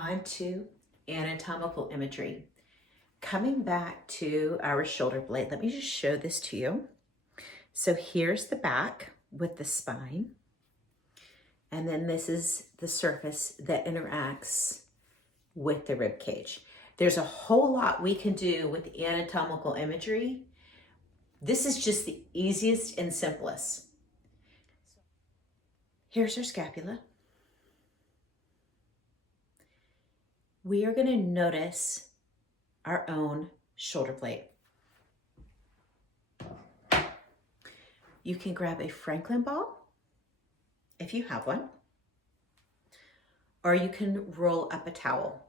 onto anatomical imagery. Coming back to our shoulder blade, let me just show this to you. So here's the back with the spine. And then this is the surface that interacts with the rib cage. There's a whole lot we can do with anatomical imagery. This is just the easiest and simplest. Here's our scapula. We are going to notice our own shoulder blade. You can grab a Franklin ball if you have one, or you can roll up a towel.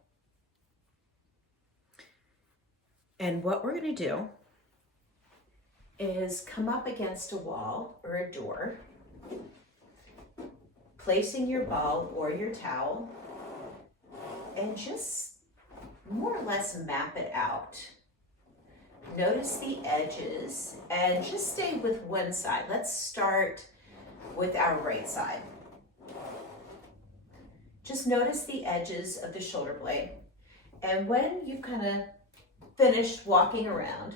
And what we're going to do is come up against a wall or a door, placing your ball or your towel, and just more or less map it out. Notice the edges and just stay with one side. Let's start with our right side. Just notice the edges of the shoulder blade. And when you've kind of finished walking around,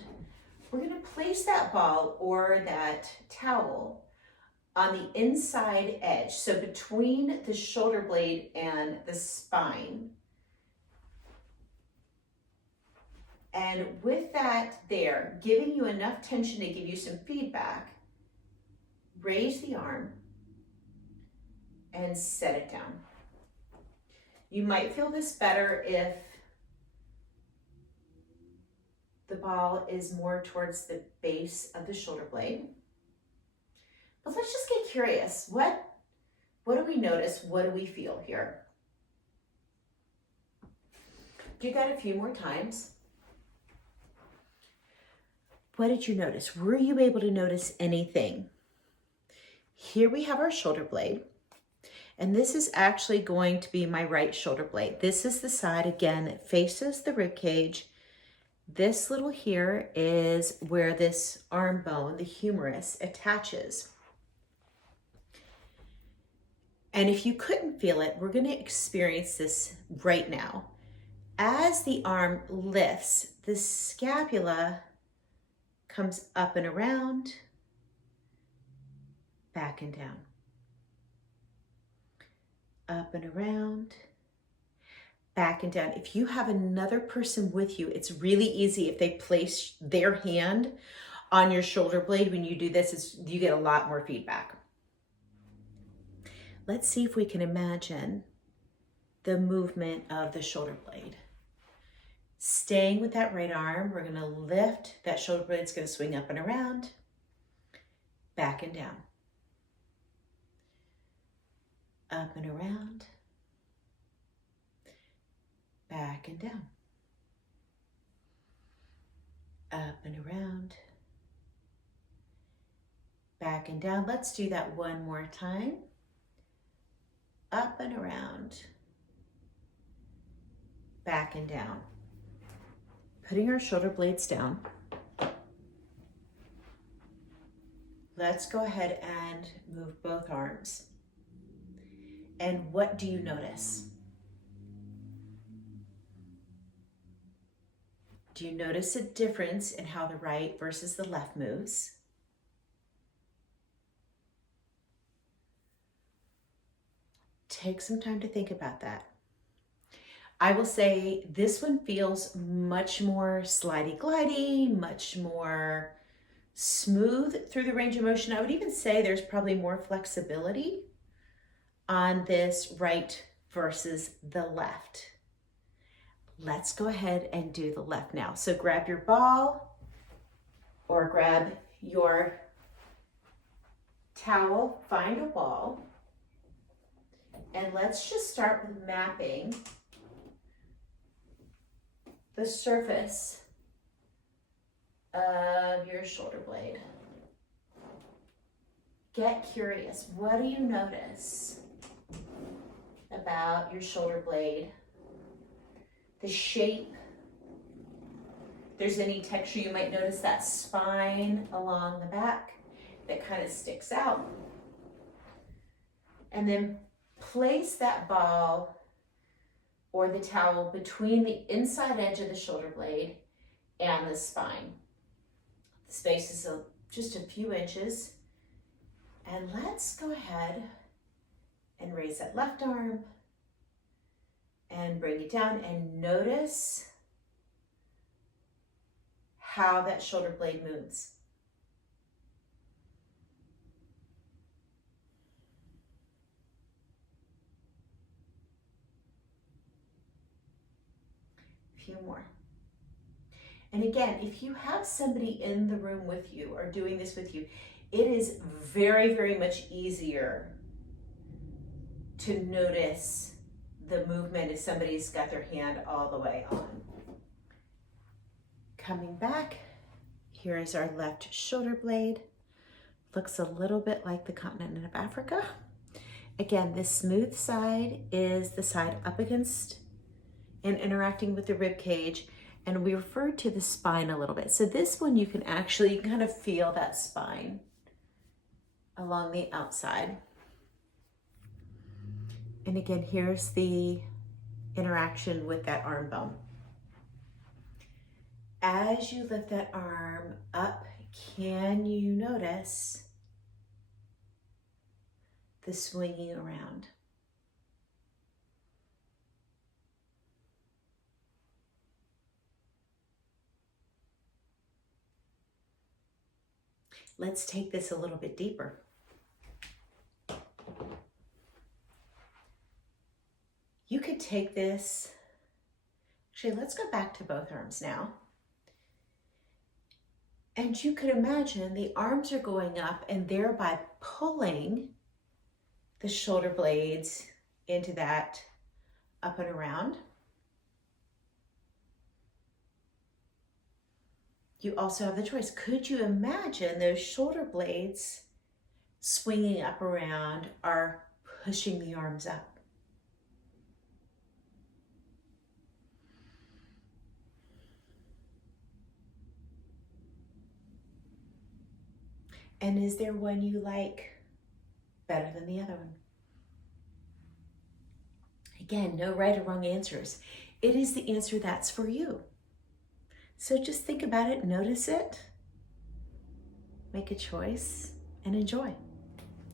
we're going to place that ball or that towel on the inside edge. So between the shoulder blade and the spine. And with that there, giving you enough tension to give you some feedback, raise the arm and set it down. You might feel this better if the ball is more towards the base of the shoulder blade. But let's just get curious. What do we notice? What do we feel here? Do that a few more times. What did you notice? Were you able to notice anything? Here we have our shoulder blade, and this is actually going to be my right shoulder blade. This is the side, again, that faces the rib cage. This little here is where this arm bone, the humerus, attaches. And if you couldn't feel it, we're going to experience this right now. As the arm lifts, the scapula comes up and around, back and down, up and around, back and down. If you have another person with you, it's really easy if they place their hand on your shoulder blade. When you do this, you get a lot more feedback. Let's see if we can imagine the movement of the shoulder blade. Staying with that right arm, we're going to lift. That shoulder blade's going to swing up and around, back and down, up and around, back and down, up and around, back and down. Let's do that one more time. Up and around, back and down. Putting our shoulder blades down. Let's go ahead and move both arms. And what do you notice? Do you notice a difference in how the right versus the left moves? Take some time to think about that. I will say this one feels much more slidey glidey, much more smooth through the range of motion. I would even say there's probably more flexibility on this right versus the left. Let's go ahead and do the left now. So grab your ball or grab your towel, find a ball, and let's just start with mapping the surface of your shoulder blade. Get curious. What do you notice about your shoulder blade? The shape. If there's any texture, you might notice that spine along the back that kind of sticks out. And then place that ball or the towel between the inside edge of the shoulder blade and the spine. The space is just a few inches. And let's go ahead and raise that left arm and bring it down and notice how that shoulder blade moves. A few more. And again, if you have somebody in the room with you or doing this with you, it is very, very much easier to notice the movement if somebody's got their hand all the way on. Coming back, here is our left shoulder blade. Looks a little bit like the continent of Africa. Again, this smooth side is the side up against and interacting with the rib cage. And we referred to the spine a little bit. So this one, you can actually kind of feel that spine along the outside. And again, here's the interaction with that arm bone. As you lift that arm up, can you notice the swinging around? Let's take this a little bit deeper. You could take this, actually, let's go back to both arms now. And you could imagine the arms are going up and thereby pulling the shoulder blades into that up and around. You also have the choice. Could you imagine those shoulder blades swinging up around are pushing the arms up? And is there one you like better than the other one? Again, no right or wrong answers. It is the answer that's for you. So just think about it, notice it, make a choice, and enjoy.